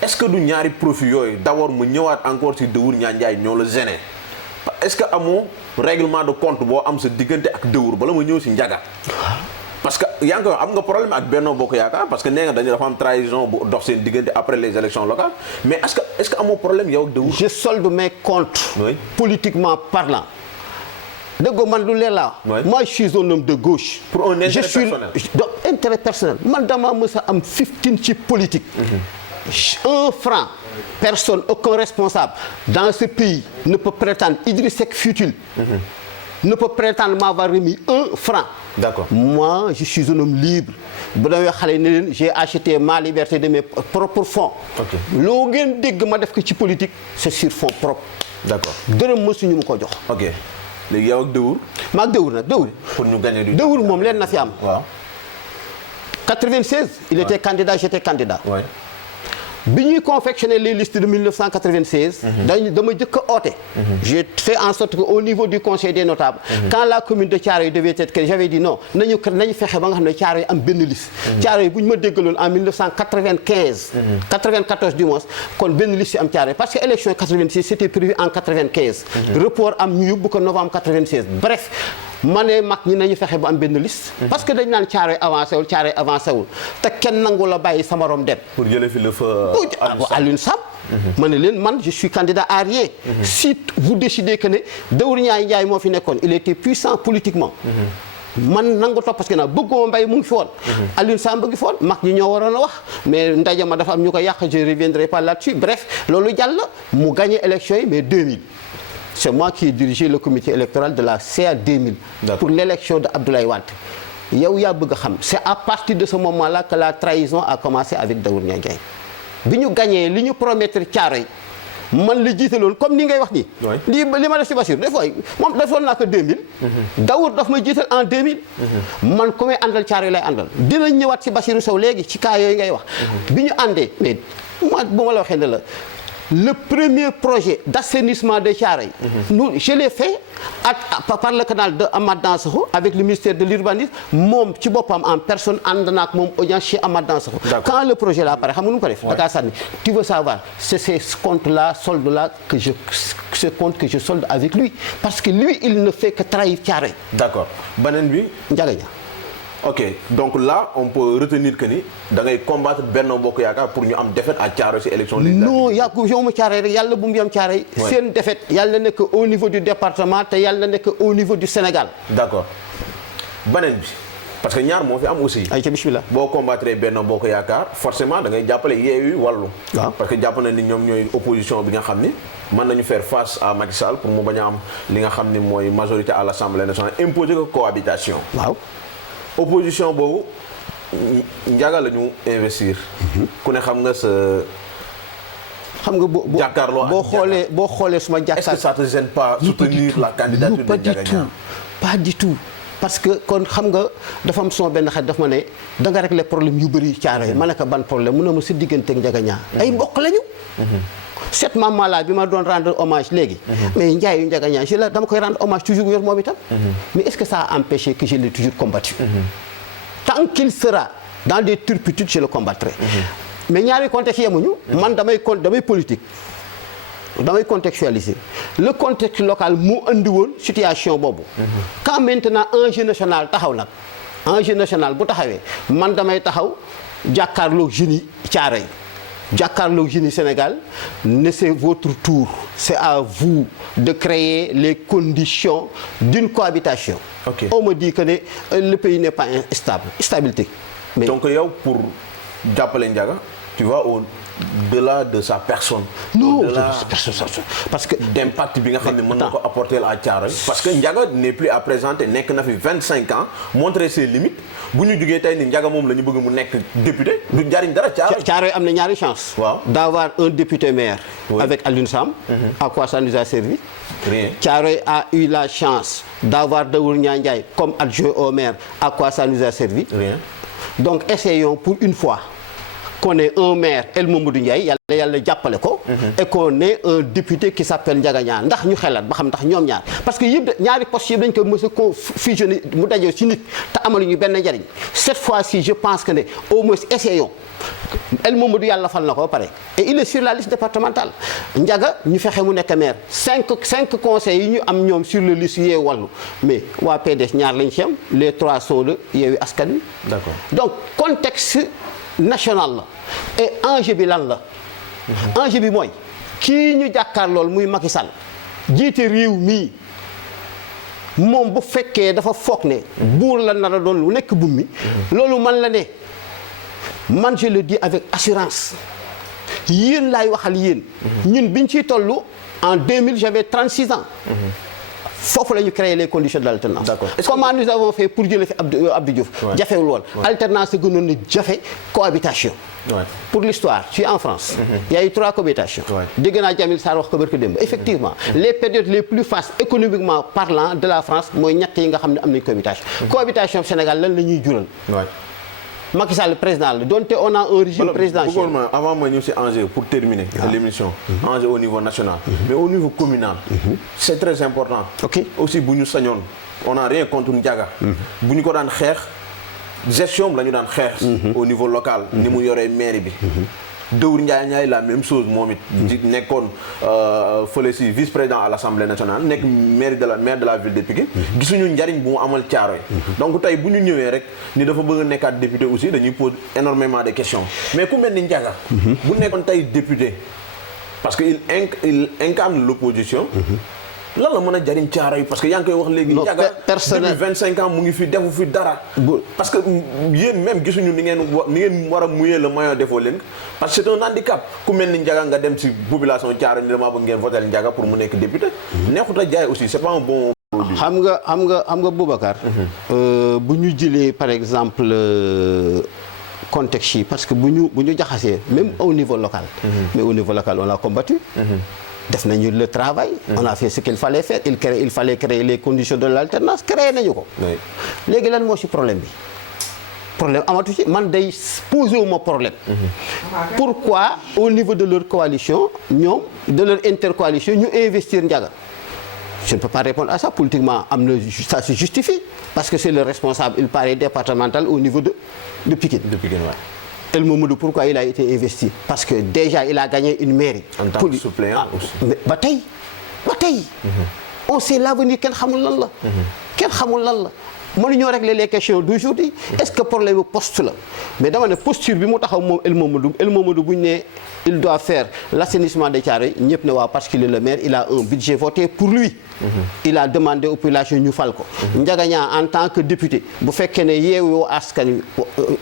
Est-ce que du ñaari profil yooyu d'abord mu ñëwaat encore ci Dëwur Ndiaye ñoo la gêné est-ce que amoo règlement de compte boo am sa diggante ak Dëwur bala ma ñëw ci Ndiaga. parce que yaa ngi koy am nga problème ak Benno Bokk Yaakaar parce que nee nga dañu dafa am trahison bu dox seen diggante après les élections locales mais est-ce que amoo problème yow ak Dëwur. Je solde mes comptes. Oui. Politiquement parlant. dëgg man lu leen la. Oui. Moi je suis un homme de gauche. Pour un intérêt personnel. donc intérêt personnel man damaa mës a am 15 ci politique. 1 franc. Personne, aucun responsable dans ce pays ne peut prétendre, Idriss Seck fut-il, ne peut prétendre m'avoir remis 1 franc. D'accord. Moi, je suis un homme libre. J'ai acheté ma liberté de mes propres fonds. Ok. Loo ngeen dégg ma def ko ci politique, c'est sur fonds propres. D'accord. Dërëm mësuñu ma ko jox. ok léegi yow ak Dëwur. Ma ak Dëwur nag Dëwur. pour ñu gagner du. Dëwur moom leen na fi am. waaw. 96, il était candidat, j'étais candidat. oui. bi ñuy confectionner les listes de 1996. dama jëkk a oote. J'ai fait en sorte que au niveau du conseil des notables. Quand la commune de Thiaroye devait être créée, j'avais dit non nañu fexe ba nga xam ne Thiaroye am benn liste. Thiaroye bu ñu ma déggaloon en 1995. 94 du moins kon benn liste am Thiaroye parce que élection 86 c'était prévu en 95. Report am ñu yóbbu ko novembre 96 bref. ma ne mag ñi nañu fexe ba am benn liste. parce que dañ naan Thiaroye avancé wul te kenn nangu la bàyyi sama morom dem. pour jëlee fi le feu. Alioune Sam. ma ne leen man je suis candidat à rien. Si vous décidez que ne Dëwur Ndiaye moo fi nekkoon il était puissant politiquement. man nangu topp parce que nag bëgguma mbay mu ngi fi woon. Alioune Sam bëgg fi woon mag ñi ñoo waroon a wax mais ndaje ma dafa am ñu ko yàq je reviendrai pas là-dessus bref loolu jàll mu gagné élection yi mais 2000. C'est moi qui ai dirigé le comité électoral de la CA 2000 pour l'élection de Abdoulaye Wade. yow yaa bëgg a xam c'est à partir de ce moment-là que la trahison a commencé avec Dëwur Ndiaye. bi ñu gagné li ñu promettre Thiaroye man la jiitaloon comme ni ngay wax nii. li ma def si Bassirou des fois moom defoon naa ko 2000. Dëwur daf may jiital en 2000. man ku may àndal Thiaroye lay àndal dinañ ñëwaat si Bassirou Sow léegi ci cas yooyu ngay wax. bi ñu àndee mais moi bu ma la waxee ne la. Le premier projet d'assainissement de Thiaroye, je l'ai fait par le canal de Amath Dansokho avec le ministère de l'urbanisme moom ci boppam en personne ànd na ak moom audience chez Amath Dansokho. Quand le projet là pare xam nga nu mu ko def. da kaa sànni tu veux savoir c'est ces comptes là solde là que je solde avec lui parce que lui il ne fait que trahir Thiaroye. D'accord beneen bi. Ndiaga Niang. ok donc là on peut retenir que ni da ngay combattre Benno Bokk Yaakaar pour ñu am défaite à Thiaroye ci élection législative. non yow ma Thiaroye rek yàlla bu mu yem Thiaroye. seen défaite yàlla nekk au niveau du département te yàlla nekk au niveau du Sénégal. d'accord beneen bi parce que ñaar moo fi am aussi. ayca bismillah. boo combattre Benno Bokk Yaakaar forcément da ngay jàppale Yewwi Wallu. waaw parce que jàpp na ni ñoom ñooy opposition bi nga xam ni mën nañu faire face à Macky Sall pour mu bañ a am li nga xam ni mooy majorité à l'Assemblée nationale imposer ko cohabitation. waaw. opposition boobu Ndiaga la ñu investir. ku ne xam nga sa. xam nga jàkkaarloo boo xoolee suma jàkkaar. est-ce que ça te gêne pas soutenir la candidature de Ndiaga Niang? pas du tout parce que kon xam nga dafa am sama benn xarit daf ma ne da nga régler problème yu bëri Thiaroye ma ne ko ban problème mu ne ma sa diggante ak Ndiaga Niang ay mbokk lañu. cette maman là bi ma doon rendre hommage léegi. mais Ndiaye yu Ndiaga Niang la dama koy rendre hommage toujours yor moom itam. mais est-ce que ça a empêché que je l'ai toujours combattu. tant qu'il sera dans des turpitudes je le combattrai. mais ñaari contexte yemuñu. man damay politique. damay contextualiser le contexte local moo andi woon situation boobu. quand maintenant enjeu national taxaw nag enjeu national bu taxawee man damay taxaw jàkkaarloog jeunes yi Thiaroye jàkkaarloog jeunes yi Sénégal ne c'est votre tour c'est à vous de créer les conditions d'une cohabitation. Okay. On me dit que le pays n'est pas stable stabilité. mais donc yow pour jàppale Ndiaga tu vas au-delà de sa personne. non au-delà parce que d'impact bi nga xam ne mën na ko apporter à Thiaroye parce que Ndiaga n'est plus à présenter nekk na fi 25 ans montrer ses limites bu ñu jugee tey ni Ndiaga moom la ñu bëgg mu nekk député du jariñ dara Thiaroye. Thiaroye am na ñaari chance. waaw d'avoir un député maire. Oui. avec Alioune Sam. À quoi ça nous a servi. rien. Thiaroye a eu la chance d'avoir Daour Ndiaye comme adjoint au maire. À quoi ça nous a servi. rien. donc essayons pour une fois qu'on ait un maire El Mamadou Ndiaye yàlla jàppale ko. et qu'on ait un député qui s'appelle Ndiaga Niang ndax ñu xelaat ba xam ndax ñoom ñaar parce que yëpp ñaari postes yëpp dañ ko mës a fusionner mu dajoo ci nit te amaluñu benn njariñ cette fois-ci je pense que ne au moins essayons El Mamadou yàlla fal na ko ba pare et il est sur la liste départementale Ndiaga ñu fexe mu nekk maire cinq conseils yi ñu am ñoom sur le liste Yewwi Wallu mais waa PDS ñaar lañ ci am les 3 sont de Yewwi Askan Wi. D'accord. donc contexte national la et enjeu bi lan la. enjeu bi mooy kii ñu jàkkaar lool muy Macky Sall jiite réew mii moom bu fekkee dafa foog ne buur la nar a doon lu nekk bum mi loolu man la ne man je le dis avec assurance yéen laay waxal yéen ñun biñ ciy tollu en 2000 j'avais 36 ans foofu la ñu créer les conditions de l'alternance. D'accord. Comment nous avons fait pour jëlee fi Abdou Diouf. jafewul woon alternance gënoon na jafe cohabitation. Ouais. pour l'histoire je suis en France. Il y a eu 3 cohabitations. dégg naa Jamil Sarr wax ko barke démb effectivement les périodes les plus fastes économiquement parlant de la France mooy ñett yi nga xam ne am nañu cohabitation. cohabitation Sénégal lan la ñuy jural. Macky Sall président la donte on a un régime présidentiel. Avant ma ñëw ci enjeu pour terminer l'émission. Enjeu au niveau national. mais au niveau communal. c'est très important. ok aussi bu ñu sañoon on a rien contre Ndiaga. bu ñu ko daan xeex gestion la ñu daan xeex. au niveau local. ni mu yoree mairie bi. Daour Ndiaye la même chose moom it. nekkoon fële ci vice-président à l'Assemblée nationale nekk maire de la ville de Pikine. gisuñu njariñ bu mu amal Thiaroye. donc tey bu ñu ñëwee rek ni dafa bëgg a nekkaat député aussi dañuy poser énormément de questions mais ku mel ni Ndiaga. bu nekkoon tey député parce que il incarne l'opposition. lan la mën a jariñ Thiaroye parce que yaa ngi koy wax léegi. Ndiaga depuis 25 ans mu ngi fi defu fi dara. parce que yéen même gisuñu ni ngeen war a mouiller le maillot defoo leen parce que c'est un handicap ku mel ni Ndiaga nga dem ci population Thiaroye ni damaa bëgg ngeen voter Ndiaga pour mu nekk député. neexut a jaay aussi c'est pas un bon produit. xam nga Boubacar. bu ñu jëlee par exemple contexte yi parce que bu ñu jaxasee même au niveau local. mais au niveau local on l'a combattu. def nañu le travail. on a fait ce qu'il fallait faire il fallait créer les conditions de l'alternance créé nañu ko. léegi lan moo ci problème bi problème amatu ci man day posé wu ma problème. pourquoi au niveau de leur coalition ñoom de leur intercoalition ñu investir Ndiaga. je ne peux pas répondre à ça politiquement am na ça se justifie parce que c'est le responsable il paraît départemental au niveau de Pikine. de Pikine waaw. El Mamadou pourquoi il a été investi parce que déjà il a gagné une mairie. en tant que suppléant aussi. mais ba tey on sait l'avenir kenn xamul lan la. kenn xamul lan la mënuñoo régler les questions d'aujourd'hui est-ce que problème bu poste la mais dama ne posture bi mu taxaw moom El Mamadou bu ñu ne il doit faire l'assainissement de Thiaroye ñëpp ne waaw parce qu'il est le maire il a un budget voté pour lui. il a demandé aux populations ñu fal ko. Ndiaga Niang en tant que député bu fekkee ne Yewwi Askan Wi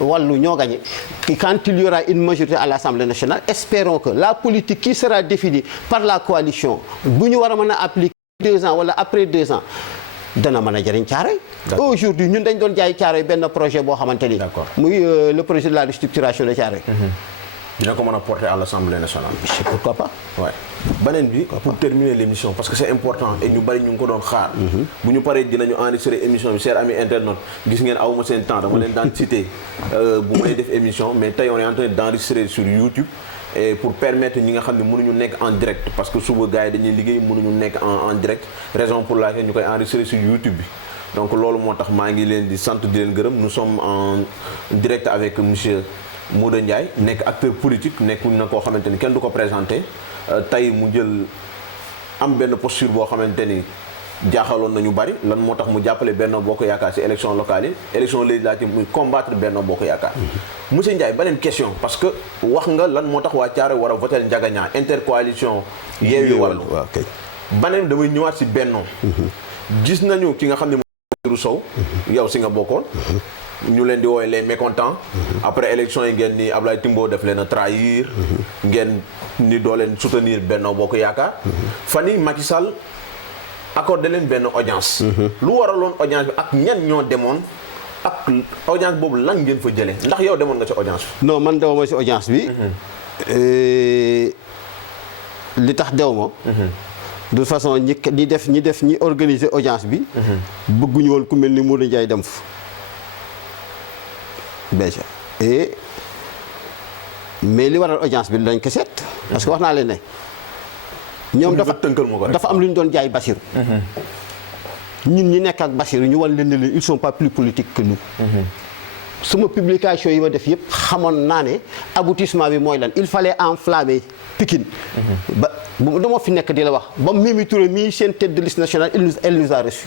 Wallu ñoo gagné quand il y aura une majorité à l'Assemblée nationale espérons que la politique qui sera définie par la coalition bu ñu war a mën a appliquer 2 ans wala après 2 ans dana mën a jëriñ Thiaroye. aujourd'hui ñun dañ doon jaay Thiaroye benn projet boo xamante ni. muy le projet de la restructuration de Thiaroye. dina ko mën a porter à l'Assemblée nationale. pourquoi pas. waaw beneen bi pour terminer l'émission parce que c'est important et ñu bari ñu ngi ko doon xaar. bu ñu paree dinañu enregistrer émission bi chers amis internautes gis ngeen awma seen temps dama leen daan citer bu may def émission mais tey on est en train d'enregistrer sur YouTube et pour permettre ñi nga xam ne mënuñu nekk en direct parce que suba gars yi dañuy liggéey mënuñu nekk en direct raison pour laquelle ñu koy enregistrer sur YouTube bi donc loolu moo tax maa ngi leen di sant di leen gërëm nous sommes en direct avec monsieur Modou Ndiaye nekk acteur politique nekk na koo xamante ni kenn du ko présenté tey mu jël am benn posture boo xamante ni jaaxaloon nañu bari lan moo tax mu jàppale Benno Bokk Yaakaar ci élection locale yi élection législative muy combattre Benno Bokk Yaakaar monsieur Ndiaye beneen question parce que wax nga lan moo tax waa Thiaroye war a voter Ndiaga Niang intercoalition Yewwi Wallu beneen damay ñëwaat ci Benno gis nañu ki nga xam ne Bassirou Sow yow si nga bokkoon ñu leen di woowee les mécontents après élection yi ngeen ni Ablaye Timbo def leen a trahir ngeen ni doo leen soutenir Benno Bokk Yaakaar fan yi Macky Sall accordé leen benn audience lu waraloon audience bi ak ñan ñoo demoon ak audience boobu lan ngeen fa jëlee ndax yow demoon nga ci audience bi non man dew ma ci audience bi li tax dew ma de toute façon ñi organiser audience bi bëgguñu woon ku mel ni Modou Ndiaye dem fa déjà mais li waral audience bi dañ ko seet parce que wax naa leen ne ñoom dafa am lu ñu doon jaay Bassirou ñun ñi nekk ak Bassirou ñu wan leen ne leen ils sont pas plus politiques que nous sama publication yi ma def yëpp xamoon naa ne aboutissement bi mooy lan il fallait enflammer Pikine ba dama fi nekk di la wax ba Mimi Touré mii seen tête de liste nationale elle nous a reçu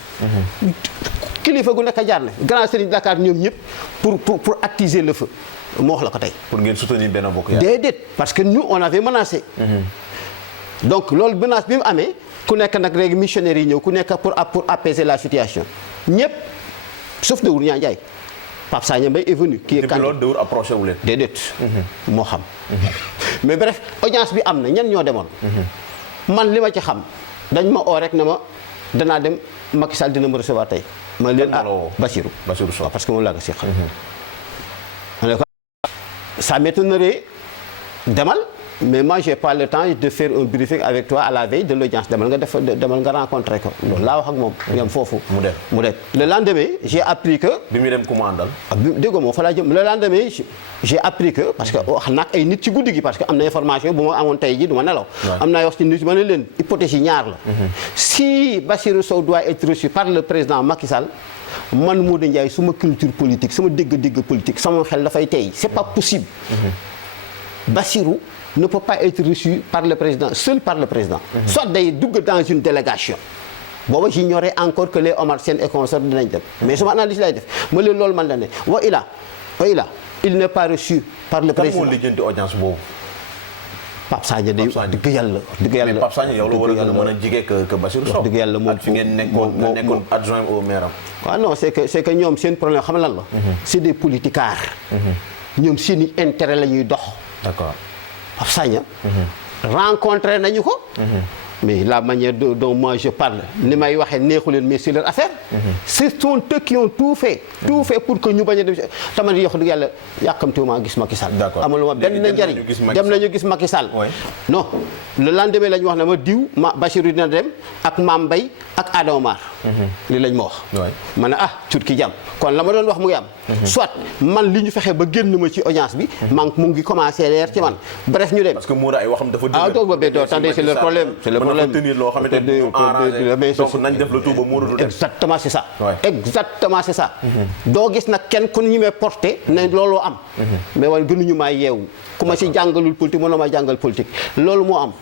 kilifa gu nekk jaar na grand Serigne Dakar ñoom ñëpp pour attiser le feu moo wax la ko tey pour ngeen soutenir Benno Bokk Yaakaar déedéet parce que nous on avait menacé donc loolu menace bi mu amee ku nekk nag léegi missionnaires yi ñëw ku nekk pour apaiser la situation ñëpp sauf Dawur Niang Ndiaye Pape Sagna Mbaye est venu. qui est candidat depuis loolu Dawur approché wu leen. déedéet. moo xam. mais bref audience bi am na ñan ñoo demoon. man li ma ci xam dañ ma oo rek ne ma danaa dem Macky Sall dina ma recevoir tey. ma leen Bassirou Sow parce que moom laa ko si xam. ma ne ko ça m'étonnerait demal. mais moi j'ai pas le temps de faire un briefing avec toi à la veille de l'audience demal nga rencontrer ko loolu laa wax ak moom ñoom foofu mu dem le lendemain j'ai appris que bi mu dem ku mu àndal déggoo moom fa laa jëm le lendemain j'ai appris que parce que wax naag ay nit ci guddi gi parce que am na information bu ma amoon tey ji du ma nelaw am naa wax ci nit ma ne leen hypothèse yi ñaar la si Bassirou Sow doit être reçu par le président Macky Sall man Modou Ndiaye suma culture politique sama dégg politique sama xel dafay tey c'est pas possible Bassirou ne peut pas être reçu par le président, seul par le président. Soit day dugg dans une délégation. booba j'ignorais encore que les Omar Sène et consorts dinañ dem. mais sama analyse lay def ma leen loolu man la ne wa ila il n'est pas reçu par le président. kan moo lijjanti audience boobu. Pape Sagna day dëgg yàlla. mais Pape Sagna yow la war a gën a mën a jege que Bassirou Sow. dëgg yàlla moom ak fi ngeen nekkoon adjoint au maire am. waaw non c'est que ñoom seen problème xam lan la. c'est des politicards. ñoom seeni intérêt la ñuy dox. d'accord. Pape Sagna rencontré nañu ko mais la manière dont moi je parle ni may waxee neexu leen mais c'est leur affaire ce sont eux qui ont tout fait pour que ñu bañ a dem tama di yox dëgg yàlla yàkkamtiwuma gis Macky Sall amaluma benn njariñ dem nañu gis Macky Sall non le lendemain la ñu wax ne ma diw Bassirou dina dem ak Mame Mbaye ak Adama Mar li lañ ma wax ma ne turki jàmm kon la ma doon wax mu ngi am soit man li ñu fexe ba génn ma ci audience bi man mu ngi commencé leer ci man bref ñu dem parce que Moura ay waxam dafa attendez c'est le problème loo xamante ni donc nañ def le tout ba Moura du dem exactement c'est ça exactement c'est ça doo gis nag kenn ku ñu may porté ne looloo am mais wala gënuñu maa yeewu ku ma si jàngalul politique mënoo ma jàngal politique loolu moo am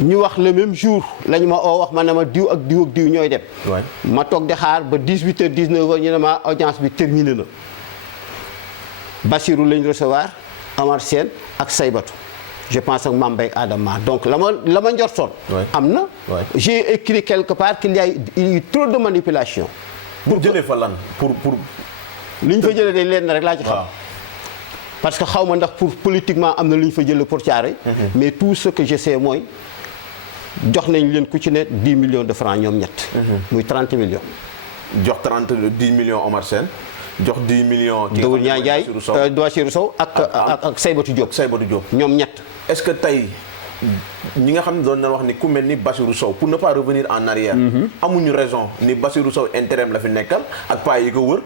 ñu wax le même jour lañu ma oo wax ma ne ma diw ak diw ñooy dem ma toog di xaar ba 18h 19h ñu ne ma audience bi terminé na Bassirou lañ recevoir Omar Sène ak Saybatou je pense ak Mame Mbaye Adama donc la ma njortoon am na j'ai écrit quelque part qu'il y a eu trop de manipulation pour jëlee fa lan pour li ñu fa jëlee day leen na rek laa ci xam parce que xaw ma ndax pour politiquement am na lu ñu fa jëlee pour Thiaroye mais tout ce que je sais mooy jox nañ leen ku ci ne 10 millions de francs ñoom ñett muy 30 millions jox 10 millions Omar Sène jox 10 millions Dawur Niang Ndiaye Bassirou Sow ak Saybatou Diop ñoom ñett est-ce que tey ñi nga xam ne doon na wax ni ku mel ni Bassirou Sow pour ne pas revenir en arrière amuñu raison ni Bassirou Sow intérêt la fi nekkal ak paa yi ko wër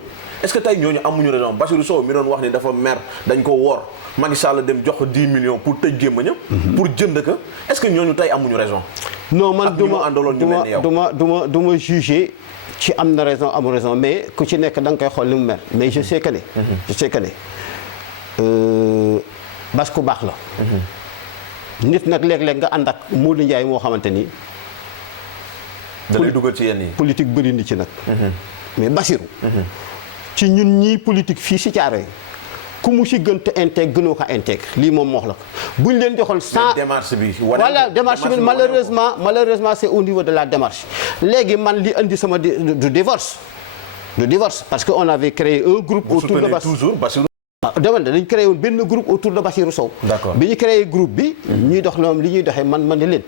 est-ce que tey ñooñu amuñu raison Bassirou Sow mi doon wax ni dafa mer dañ ko woor Macky Sall dem jox ko 10 millions pour tëj gémmañam pour jënd ko est-ce que ñooñu tey amuñu raison. non man du ma juger ci am na raison amul raison mais ku ci nekk da nga koy xool li mu mer mais je sais que ne Bass ku baax la. nit nag léeg-léeg nga ànd ak Modou Ndiaye moo xamante ni. da lay dugal ci yenn yi. politique bëri na ci nag. mais Bassirou. ci ñun ñii politique fii si Thiaroye ku mu si gën te intègre gënoo ko intègre lii moom moo wax la ko bu ñu leen joxoon sans démarche bi. voilà démarche bi malheureusement c'est au niveau de la démarche. léegi man li andi sama du divorce parce que on avait créé un groupe autour de Bassirou. dañ créé woon benn groupe autour de Bassirou Sow. D'accord. bi ñu créé groupe bi. ñuy dox ñoom li ñuy doxee man ne leen.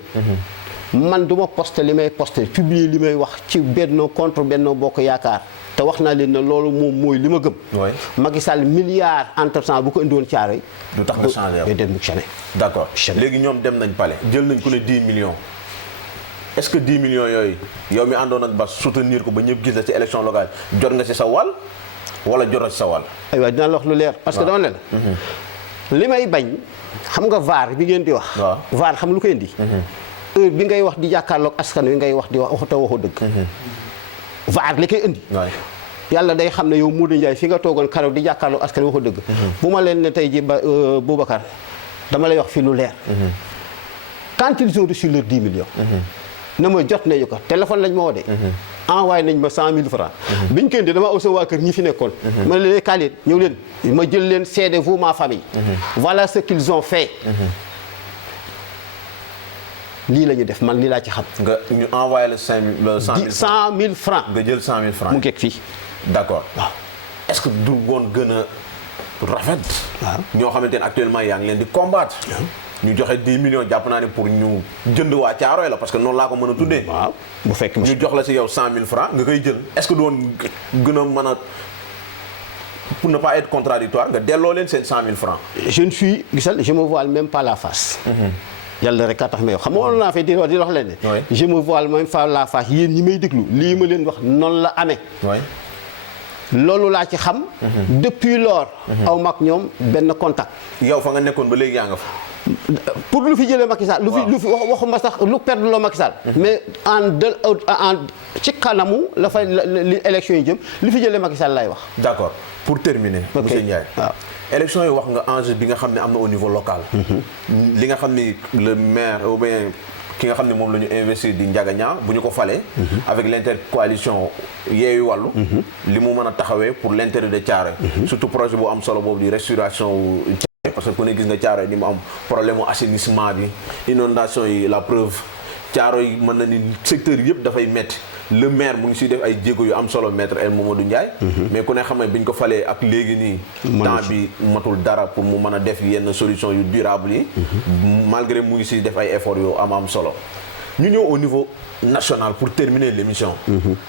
man du ma posté li may posté publier li may wax ci Benno contre Benno Bokk Yaakaar te wax naa leen ne loolu moom mooy li ma gëm. oui Macky Sall milliard entre temps bu ko indiwoon Thiaroye. du tax nga changé day dem jamais. d'accord léegi ñoom dem nañ palais jël nañ ku ne 10 millions. est-ce que 10 millions yooyu yow mi àndoon ak Bass soutenir ko ba ñëpp gis la ci élection locale jot nga ci sa wàll wala jotoo ci sa wàll. aywa dinaa la wax lu leer. parce que dama ne la. li may bañ xam nga VAR bi ngeen di wax. waaw VAR xam lu koy indi. heure bi ngay wax di jàkkaarloog askan wi ngay wax di wax waxu waxu dëgg. VAR li koy indi. yàlla day xam ne yow Modou Ndiaye fi nga toogoon keroog di jàkkaarloog askan wi waxu dëgg. bu ma leen ne tey ji ba Boubacar dama lay wax fii lu leer. quand ils ont reçu leurs 10 millions. na ma jot nañu ko téléphone lañ ma woo de. envoyé nañ ma 100 000 francs. biñ koy indi dama aussi waa kër ñi fi nekkoon. ma ne leen kaay leen ñëw leen ma jël leen seede vous ma famille. voilà ce qu'ils ont fait. lii la ñu def man lii laa ci xam. nga ñu envoyé le 100 000 francs. nga jël 100 000 francs mu ngeeg fii. d'accord waaw. est-ce que du woon gën a rafet. waaw ñoo xamante ne actuellement yaa ngi leen di combattre. ñu joxe 10 millions jàpp naa ne pour ñu jënd waa Thiaroye la parce que noonu laa ko mën a tuddee. waaw bu fekk ñu jox la ci yow 100 000 francs nga koy jël est-ce que du woon gën a mën a pour ne pas être contradictoire nga delloo leen seen 100 000 francs. je ne suis gisal je me voile même pas la face. yàlla rek a tax may wax xam nga woon naa fee di wax leen ne. je me voile même pas la face yéen ñi may déglu lii ma leen wax noonu la amee. loolu laa ci xam. depuis lors. aw mag ñoom benn contact. yow fa nga nekkoon ba léegi yaa nga fa. pour lu fi jëlee Macky Sall. lu fi waxuma sax lu perdre loo Macky Sall. mais en ci kanamu la fay li élection yi jëm li fi jëlee Macky Sall laay wax. d'accord pour terminer. monsieur Ndiaye waaw. élection yi wax nga enjeu bi nga xam ne am na au niveau local. li nga xam ni le maire ou bien ki nga xam ne moom la ñu investir di Ndiaga Niang bu ñu ko falee. avec l'intercoalition Yewwi Wallu. li mu mën a taxawee pour l'intérêt de Thiaroye. surtout projet bu am solo boobu di restauration Thiaroye parce que ku ne gis nga Thiaroye ni mu am problème mu assainissement bi inondation yi la preuve Thiaroye mën na ni secteur yëpp dafay métti. le maire mu ngi siy def ay jéego yu am solo maître El Mamadou Ndiaye. mais ku ne xam ne bi ñu ko falee ak léegi nii. temps bi matul dara pour mu mën a def yenn solution yu durable yi. malgré mu ngi siy def ay efforts yu am solo. ñu ñëw au niveau national pour terminer l'émission.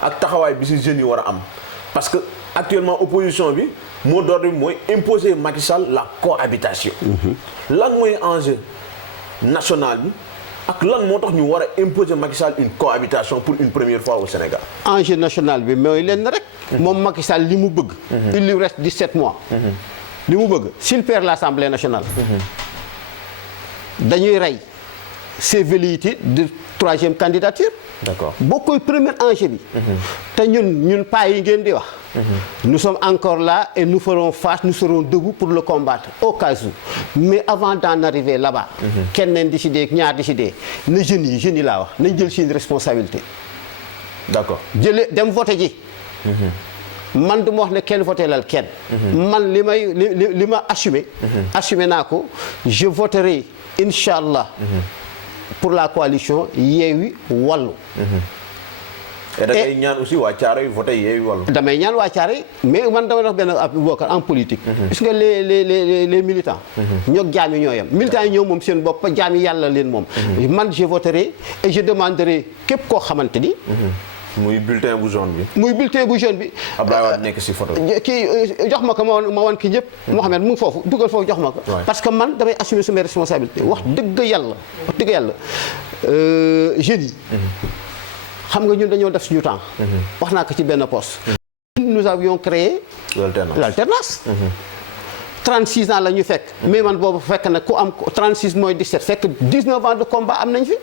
ak taxawaay bi si jeunes yi war a am. parce que actuellement opposition bi moo door bi mooy imposer Macky Sall la cohabitation. lan mooy enjeu national bi. ak lan moo tax ñu war a imposer Macky Sall une cohabitation pour une première fois au Sénégal. enjeu national bi mooy lenn rek. moom Macky Sall li mu bëgg. il lui reste 17 mois. li mu bëgg s'il perd l'Assemblée nationale. dañuy rey ses velléités de troisième candidature. d'accord boo koy premier enjeu bi. te ñun paa yi ngeen di wax. nous sommes encore là et nous ferons face nous serons debout pour le combattre au cas où mais avant d'en arriver là-bas. kenn décidé ñaar décidé na jeunes yi laa wax nañ jël seen responsabilité. d'accord jëlee dem voté ji. man du ma wax ne kenn voté lal kenn. man li ma assumé naa ko je voterai incha allah. pour la coalition Yewwi Wallu. et da ngay ñaan aussi waa Thiaroye voté Yewwi Wallu. damay ñaan waa Thiaroye mais man damay wax benn bokkar en politique. gis nga les militants. ñoo jaam yi ñoo yem militants yi ñëw moom seen bopp jaam yi yàlla leen moom. man je voterai et je demanderai képp koo xamante ni. muy bulletin bu jaune bi. muy bulletin bu jaune bi. Abdoulaye Wade nekk ci photo bi. kii jox ma ko ma wan ki ñëpp. Mouhamed mu ngi foofu dugal foofu jox ma ko. parce que man damay assumer sama responsabilité wax dëgg yàlla. Jeunes yi. xam nga ñun dañoo def suñu temps. wax naa ko ci benn poste. nous avions créé l'alternance. 36 ans la ñu fekk. mais man boobu fekk na ku am 36 mooy 17 fekk 19 ans de combat am nañ fi.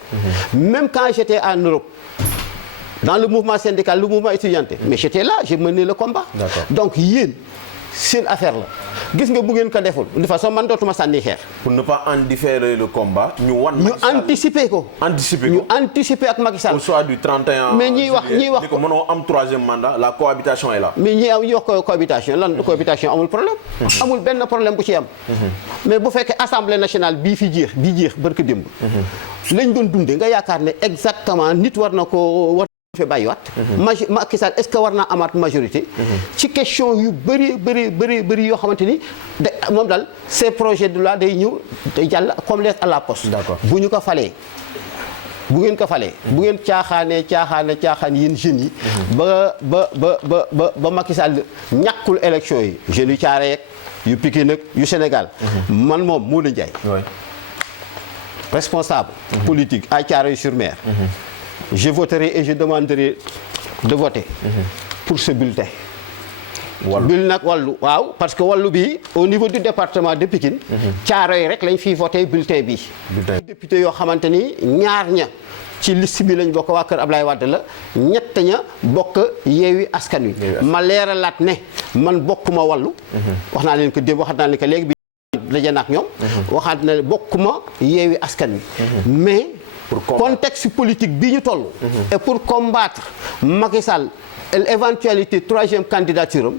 même quand j'étais en Europe dans le mouvement syndical le mouvement étudiantin mais j'étais là j'ai mené le combat. donc yéen seen affaire la gis nga bu ngeen ko deful de façon man dootuma sànni xeer. pour ne pas en différer le combat. ñu anticiper ko. ñu anticiper ak Macky Sall. au soir du 31. mais ñiy wax ni ko mënoo am troisième mandat la cohabitation est là. mais ñi wax cohabitation lan cohabitation amul problème. amul benn problème bu ci am. mais bu fekkee assemblée nationale bii jeex barke démb. lañ doon dundee nga yaakaar ne exactement nit war na ko fi bàyyiwaat. Macky Sall est-ce que war naa amaat majorité. ci question yu bëri yoo xamante ni moom daal ces projets de loi day ñëw day jàll comme lettre à la poste. bu ñu ko falee bu ngeen ko falee. bu ngeen caaxaan yéen jeunes yi. ba Macky Sall ñàkkul élection yi jeunes yu Thiaroye yeeg yu Pikine nag yu Sénégal. man moom Modou Ndiaye. responsable. politique à Thiaroye-sur-Mer. Je voterai et je demanderai de voter pour ce bulletin. Bil nag wàllu waaw parce que wàllu bi au niveau du département de Pikine. Thiaroye rek lañ fiy voté bulletin bi. député yoo xamante ni ñaar ña ci liste bi lañ bokk waa kër Ablaye Wade la ñett ña bokk Yewwi Askan Wi. ma leeralaat ne man bokkuma wàllu. wax naa leen ko démb waxaat naa leen ko léegi bi daje na ak ñoom. waxaat na ne bokkuma Yewwi Askan Wi. mais. contexte politique bi ñu toll. et pour combattre Macky Sall l'éventualité troisième candidature am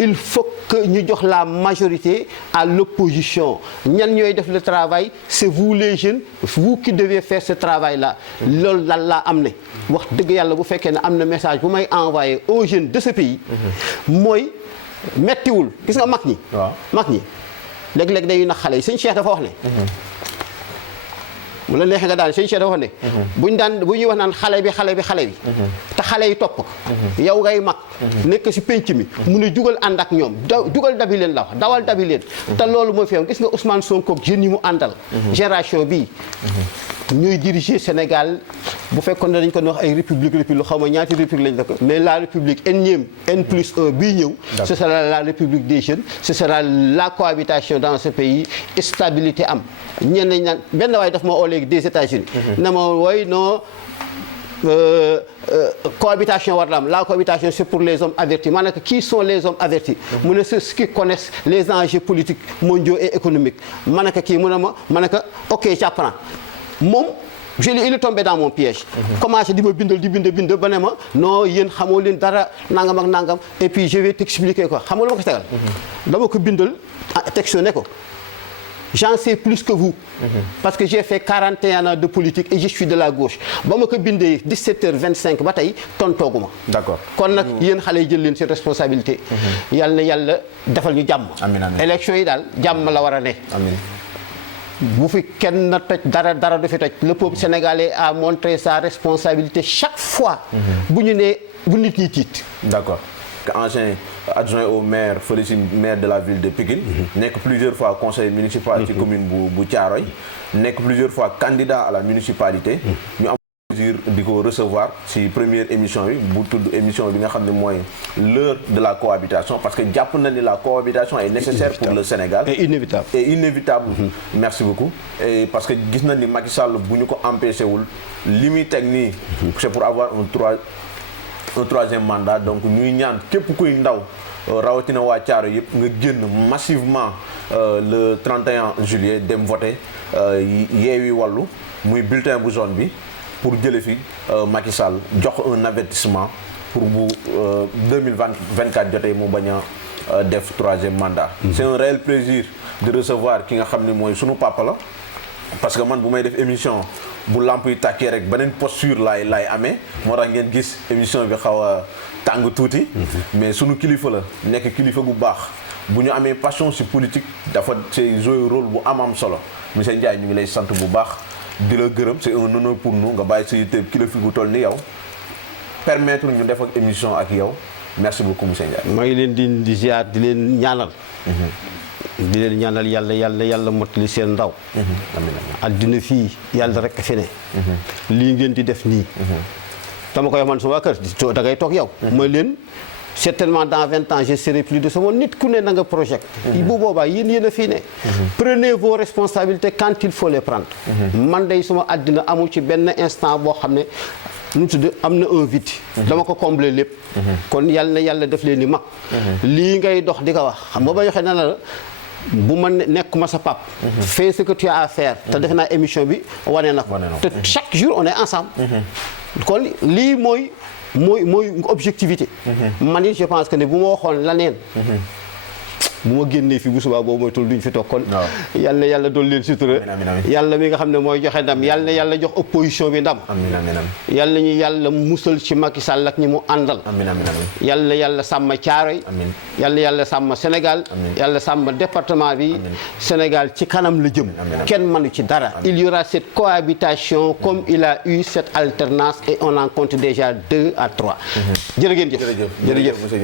il faut que ñu jox la majorité à l'opposition ñan ñooy def le travail c'est vous les jeunes vous qui devez faire ce travail là loolu lan laa am ne wax dëgg yàlla bu fekkee ne am na message bu may envoyer aux jeunes de ce pays mooy mettiwul gis nga mag ñi léeg-léeg dañuy nax xale yi sëñ Cheikh dafa wax ne mu la neexee nga daal sëñ Cheikh dafa wax ne bu ñuy wax naan xale bi te xale yi topp ko yow ngay mag nekk si penc mi mu ne jugal ànd ak ñoom jugal dabi leen la wax dawal dabi leen te loolu mooy fi am gis nga Ousmane Sonko ak jeunes yi mu àndal génération bii ñooy diriger Sénégal bu fekkoon ne dañ ko wax ay république xaw ma ñaati république lañ ko mais la république énième N+1 bii ñëw ce sera la république des jeunes ce sera la cohabitation dans ce pays stabilité am ñenn ñi naan benn waaye daf ma oo léegi des États-Unis na ma wooy non cohabitation war la am la cohabitation c'est pour les hommes avertis maanaam qui sont les hommes avertis mu ne c'est ceux qui connaissent les enjeux politiques mondiaux et économiques ma ne ko kii mu ne ma ne ko ok j'apprends moom il est tombé dans mon piège. commencé di ma bind ba ne ma non yéen xamoo leen dara nangam ak nangam et puis je vais t'expliquer quoi xam nga lu ma ko tegal. dama ko bindal texte ne ko j'en sais plus que vous. parce que j'ai fait 41 ans de politique et je suis de la gauche ba ma ko bindee 17h25 ba tey tontooguma. d'accord kon nag yéen xale yi jël leen seen responsabilité. yàlla na yàlla defal ñu jàmm. amiin amiin élection yi daal jàmm la war a ne. amiin. bu fi kenn toj dara du fi toj le peuple sénégalais a montré sa responsabilité chaque fois. bu ñu nee bu nit ñi tiit. d'accord ancien adjoint au maire fële ci maire de la ville de Pikine. nekk plusieurs fois conseiller municipal ci commune bu Thiaroye. nekk plusieurs fois candidat à la municipalité. ñu am plaisir di ko recevoir ci première émission bi bu tudd émission bi nga xam ne mooy l'heure de la cohabitation parce que jàpp na ni la cohabitation est nécessaire pour le Sénégal. et inévitable. Merci beaucoup et parce que gis na ni Macky Sall bu ñu ko empêché wul li muy teg nii c'est pour avoir un troisième mandat donc ñuy ñaan képp kuy ndaw rawatina waa Thiaroye yëpp nga génn massivement le 31 juillet dem voter Yewwi Wallu muy bulletin bu jaune bi pour jële fi Macky Sall jox un avertissement pour bu 2024 jotee mu bañ a def troisième mandat. C'est un réel plaisir de recevoir ki nga xam ne mooy sunu papa la parce que man bu may def émission bu lamp yi tàkkee rek beneen posture laay amee moo tax ngeen gis émission bi xaw a tàng tuuti. mais sunu kilifa la nekk kilifa gu baax bu ñu amee passion ci politique dafa c'est jouer rôle bu am solo monsieur Ndiaye ñu ngi lay sant bu baax di la gërëm c'est un honneur pour nous nga bàyyi sa yitte kilifa gu toll ni yow permettre ñu def ak émission ak yow merci beaucoup monsieur Ndiaye. maa ngi leen di ziar di leen ñaanal. di leen ñaanal yàlla mottali seen ndaw. addina fii yàlla rek fi ne. lii ngeen di def nii. dama koy man sama kër da ngay toog yow. mooy leen certainement dans 20 ans je serai plus de ce monde nit ku ne na nga projet bu boobaa yéen a fii ne prenez vos responsabilités quand il faut les prendre man day suma àddina amul ci benn instant boo xam ne nu tudd am na un vide dama ko combler lépp kon yàlla def leen ni mag lii ngay dox di ko wax xam nga ba joxe na la bu ma nekkuma sa pap fais ce que tu as à faire te defe naa émission bi wane na ko te chaque jour on est ensemble kon lii mooy objectivité man it je pense que ne bu ma waxoon laneen bu ma génnee fi bu subaa boobu mooy tul duñ fi toog kon yal na yàlla dool leen sutura yàlla mi nga xam ne mooy joxe ndam yal na yàlla jox opposition bi ndam yal na ñu yàlla musal ci Macky Sall ak ñi mu àndal yal na yàlla sàmm Caaroy yal na yàlla sàmm Sénégal yàlla sàmm département bi Sénégal ci kanam la jëm kenn mënu ci dara il y aura cette cohabitation comme il a eu cette alternance et on en compte déjà 2 à 3 jërë ngeen jëf